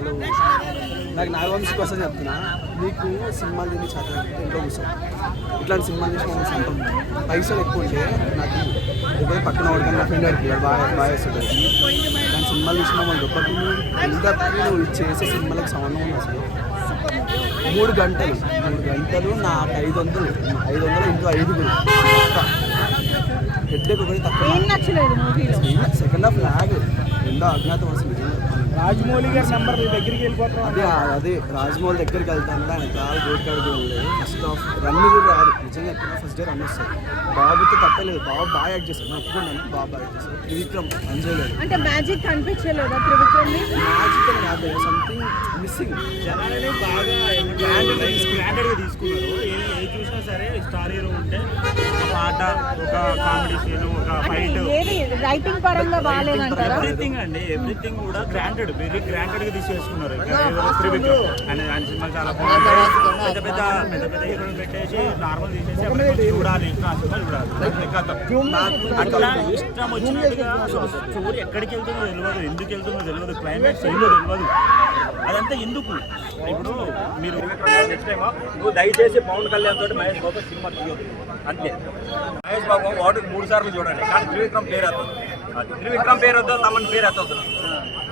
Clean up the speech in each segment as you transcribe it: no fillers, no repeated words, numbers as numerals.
అసలు నాకు నాగవంశీ కోసం చెప్తున్నా, నీకు సినిమాలు తిని చదువు ఇంట్లో కూర్చోం, ఇట్లాంటి సినిమాలు చూసి మమ్మల్ని సంతం పైసలు ఎక్కువ ఉంటే నాకు ఎప్పుడైతే పక్కన వాడికి నా ఫ్రెండ్ వాడికి బాగా వేస్తుంటారు. దాని సినిమాలు చూసి మమ్మల్ని ఒక్కటి ఎంత నువ్వు చేసే సినిమాలకు సంబంధం ఉంది అసలు. 3 గంటలు నాకు 500 ఇంటూ 5 హెడ్డేక్ ఒకటి తక్కువ. సెకండ్ హాఫ్ లాగ్ రెండో అజ్ఞాతవాసి రాజమౌళి గారి నెంబర్ దగ్గరికి వెళ్ళిపోతాం. అదే రాజమౌళి దగ్గరికి వెళ్తాను, ఆయన చాలా గోట్ కాడికి వెళ్ళలేదు. ఫస్ట్ హాఫ్ రన్ కూడా రాదు, నిజంగా ఎక్కడ ఫస్ట్ డే రన్ వస్తుంది. బాబుతో తప్పలేదు, బాబు బాగా యాక్ట్ చేస్తాడు, నేను ఒప్పుకున్నాను, బాగా యాక్ట్ చేస్తాడు. త్రివిక్రమ్ అంజలేదు అంటే మ్యాజిక్ కనిపించలేదా త్రివిక్రమ్? మ్యాజిక్ అని కాదు, సంథింగ్ మిస్సింగ్. జనాలని బాగా గ్రాండెడ్గా తీసుకున్నారు. ఏది చూసినా సరే స్టార్ హీరో ఉంటే ఒక పాట, ఒక కామెడీ సీన్, ఒక ఫైట్, రైటింగ్ పరంగా బాగాలేదంటారా? ఎవ్రీథింగ్ అండి, ఎవ్రీథింగ్ కూడా గ్రాంటెడ్, వెరీ గ్రాంటెడ్గా తీసేసుకున్నారు. త్రివిక్రమ్ అండ్ ఆయన సినిమా చాలా బాగుంది. పెద్ద హీరోని పెట్టేసి నార్మల్ తీసేసి చూడాలి, ఇంకా సినిమా చూడాలి. అట్లా ఇష్టం వచ్చినట్టుగా స్టోరీ ఎక్కడికి వెళ్తుందో తెలియదు, ఎందుకు వెళ్తుందో తెలియదు, క్లైమాక్స్ ఏందో తెలియదు. అదంతా ఎందుకు? ఇప్పుడు మీరు నెక్స్ట్ టైం నువ్వు దయచేసి పవన్ కళ్యాణ్ తోటి మహేష్ బాబు సినిమా తీయొద్దు అంతే. మహేష్ బాబు వాటికి 3 సార్లు చూడండి, కానీ త్రివిక్రమ్ పేరు ఎత్తదు, త్రివిక్రమ్ పేరు వద్దు, తమన్ పేరు ఎత్తవద్దు.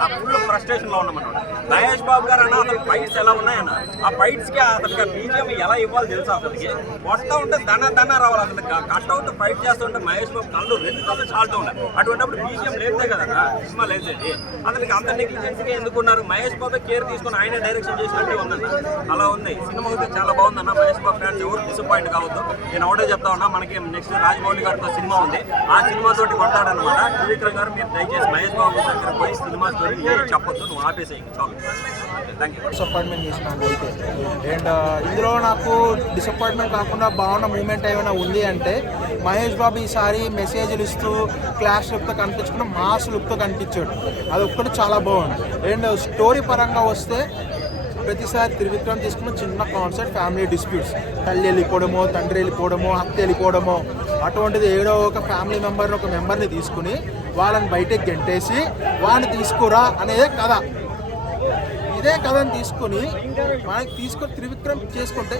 ఆ ఫుల్ ఫ్రస్ట్రేషన్లో ఉన్నామన్నమాట. మహేష్ బాబు గారు అన్న అతను ఫైట్స్ ఎలా ఉన్నాయన్న, ఆ ఫైట్స్కి అతనికి బీజిఎం ఎలా ఇవ్వాలి తెలుసు. అతనికి కొడతా ఉంటే దన్న రావాలి, అతను కట్అవుట్ ఫైట్ చేస్తుంటే మహేష్ బాబు కళ్ళు 2 కళ్ళు చాలుతూ ఉన్నాయి. అటువంటిప్పుడు బీజిఎం లేదే కదా సినిమా లేచేది. అతనికి అంత నెగ్లిజెన్స్గా ఎందుకున్నారు? మహేష్ బాబు కేర్ తీసుకుని ఆయన డైరెక్షన్ చేసినట్టే ఉందన్న, అలా ఉంది. సినిమా అయితే చాలా బాగుందన్న. మహేష్ బాబు ఫ్యాన్స్ ఎవరు డిసప్పాయింట్ కావద్దు. నేను ఒకటే చెప్తా ఉన్నా, మనకి నెక్స్ట్ రాజమౌళి గారితో సినిమా ఉంది, ఆ సినిమా తోటి కొడతాడనమాట. త్రివిక్రమ్ గారు మీరు దయచేసి మహేష్ బాబు దగ్గర పోయి సినిమా స్టోరీ చెప్పొద్దు, నువ్వు ఆపేసేయి చాలు. Thank you. డిసప్పాయింట్మెంట్ చేసినాను అయితే. అండ్ ఇందులో నాకు డిసప్పాయింట్మెంట్ కాకుండా బాగున్న మూమెంట్ ఏమైనా ఉంది అంటే, మహేష్ బాబు ఈసారి మెసేజ్లు ఇస్తూ క్లాష్ లుక్తో కనిపించకుండా మాస్ లుక్తో కనిపించాడు, అది ఒక్కటి చాలా బాగుంది. అండ్ స్టోరీ పరంగా వస్తే ప్రతిసారి త్రివిక్రమ్ తీసుకున్న చిన్న కాన్సెప్ట్ ఫ్యామిలీ డిస్ప్యూట్స్, తల్లి వెళ్ళిపోవడమో, తండ్రి వెళ్ళిపోవడమో, అత్త వెళ్ళిపోవడమో, అటువంటిది ఏడో ఒక ఫ్యామిలీ మెంబర్ని తీసుకుని వాళ్ళని బయటకు గెంటేసి వాడిని తీసుకురా అనేదే కథ. ఇదే కథని తీసుకుని మనకి తీసుకొని త్రివిక్రమ్ చేసుకుంటే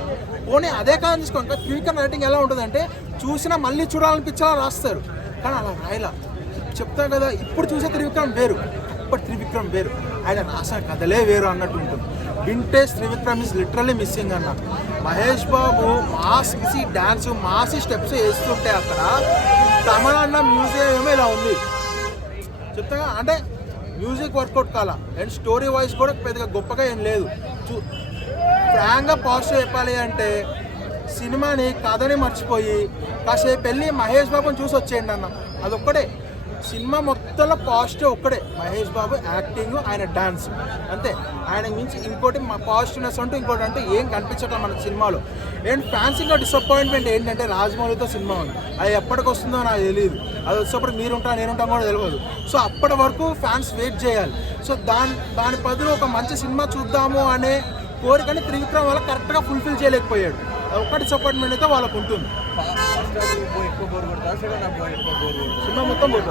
పోనీ అదే కథని తీసుకుంటే త్రివిక్రమ్ రైటింగ్ ఎలా ఉంటుందంటే చూసినా మళ్ళీ చూడాలనిపించేలా రాస్తారు, కానీ అలా రాయలా. చెప్తాను కదా, ఇప్పుడు చూసే త్రివిక్రమ్ వేరు, ఇప్పుడు త్రివిక్రమ్ వేరు, ఆయన రాసిన కథలే వేరు అన్నట్టు ఉంటుంది. Vintage Trivikram is literally missing అన్న. మహేష్ బాబు మాసి డ్యాన్స్, మాసి స్టెప్స్ వేస్తుంటే అక్కడ తమన్నా మ్యూజియం ఏమో ఇలా ఉంది చెప్తాగా. అంటే మ్యూజిక్ వర్కౌట్ కాల, అండ్ స్టోరీ వాయిస్ కూడా పెద్దగా గొప్పగా ఏం లేదు. ఫ్రాంక్గా పాజిటివ్ చెప్పాలి అంటే సినిమాని కథని మర్చిపోయి కాసేపు వెళ్ళి మహేష్ బాబుని చూసి వచ్చేయండి అన్న, అదొక్కడే. సినిమా మొత్తంలో పాజిటివ్ ఒక్కడే, మహేష్ బాబు యాక్టింగ్, ఆయన డాన్స్, అంతే. ఆయన మించి ఇంకోటి మా పాజిటివ్నెస్ అంటూ ఇంకోటి అంటే ఏం కనిపించట్లేదు మన సినిమాలో. అండ్ ఫ్యాన్స్ ఇంకా డిసప్పాయింట్మెంట్ ఏంటంటే రాజమౌళితో సినిమా ఉంది, అది ఎప్పటికి వస్తుందో నాకు తెలియదు, అది వచ్చేప్పుడు మీరుంటా నేనుంటాం కూడా తెలియదు. సో అప్పటి వరకు ఫ్యాన్స్ వెయిట్ చేయాలి. సో దాని బదులు ఒక మంచి సినిమా చూద్దాము అనే కోరికని త్రివిక్రమ్ వల్ల కరెక్ట్గా ఫుల్ఫిల్ చేయలేకపోయాడు, ఒక్క డిసప్పాయింట్మెంట్ అయితే వాళ్ళకు ఉంటుంది. ఎక్కువ బోర్ కొడతా, సెకండ్ హాఫ్ ఎక్కువ బోర్ కొడతా, సినిమా మొత్తం బోర్.